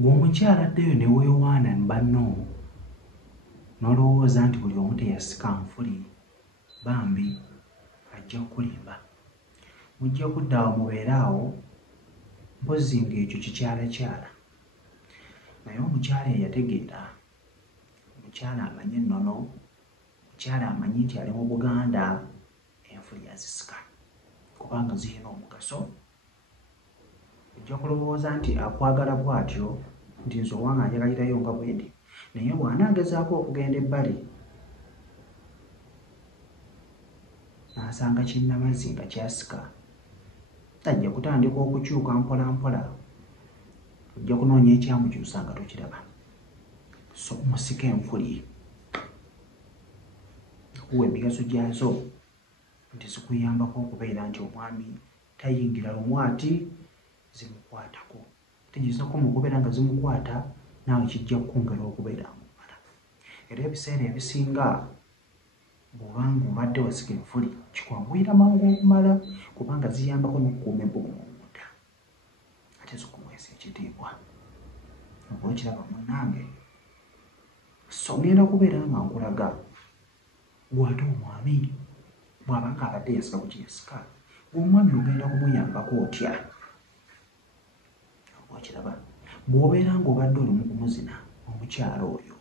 ng'omukyala addeyo ne weewaana banno n'olowooza nti buli omu teyasika nfuli bambi ajja kukulimba. Mujja kudda awo mubeere awo mpozi ng'ekyo kikyalakyala. Naye omukyala eyategeera, omukyala amanyi ennono, omukyala amanyi nti ali mu Buganda enfuli azisika kubanga zirina omugaso. Ojja kulowooza nti akwagala bw'atyo nti nze owange anjagalirayo nga bwe ndi, naye bw'anaagezaako okugenda ebbali n'asanga kinnamazzi nga kyasika, ajja kutandika okukyuka mpola mpola. Ojja kunoonya ekyamukyusa nga tokiraba. So musike enfuli, okuwa emigaso gyazo nti zikuyambako okubeera nti omwami tayingira lumwati zimukwatako. Tegezako mu kubeera nga zimukwata naawe kijja kwongera okubeera mumala. Era ebiseera ebisinga bw'obanga obadde wasika enfuli kikwanguyira mangu okumala kubanga ziyambako n'okukuuma ebbugumu mu munda ate zikuweesa ekitiibwa. Oba okiraba munnange? So ngenda kubeera nga nkulaga bw'ate omwami bw'abanga abadde yasika ku kyeyasika, omwami ogenda kumuyambako otya? Oba okiraba? Bw'obeera ng'obadde oli mu kumuzina omukyala oyo,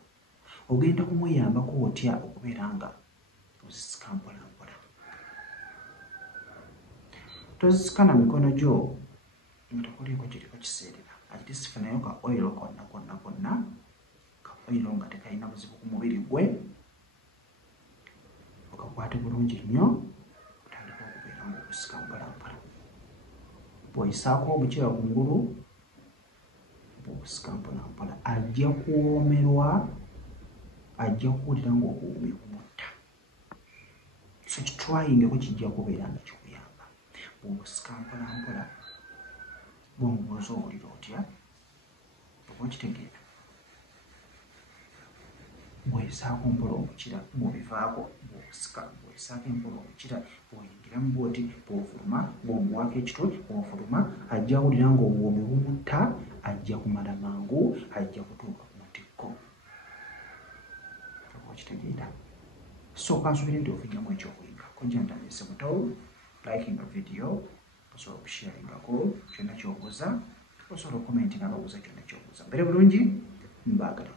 ogenda kumuyambako otya okubeera nga ozisika mpola mpola? Tozisika na mikono gyo nga tokuliiko kiriko kiseerera. Ate sifunayo ka oyiro konna konna konna, ka oyiro nga tekalina buzibu ku mubiri gwe. Okakwate bulungi nnyo otandika okubeera ng'obusika mpola mpola. Bw'oyisaako omukira kungulu bw'obusika mpola mpola, ajja kuwoomerwa, ajja kuwulira ng'okuwuumye kumutta. So kitwayingeko kijja kubeera nga kikuyamba. Bw'obusika mpola mpola bw'omubuuza owulira otya? Oba okitegeera? Bw'oyisaako mpola omukira bw'obivaako bw'obusika, bw'oyisaako empola omukira bw'oyingiramu bw'oti, bw'ofuluma bw'omuwaako ekitwe, bw'ofuluma ajja kuwulira ng'obuwoomi bumutta, ajja kumala mangu, ajja kutuuka ku mutikko. Oba okitegeera? So kansubire nti ofunyamu ekyokuyiga. Kojja ntandise buto, likinga video, osobola okusharingako kyonna ky'obuuza, osobola okukomentinga n'obuuza kyonna ky'obuuza. Mbere bulungi, mbaagala.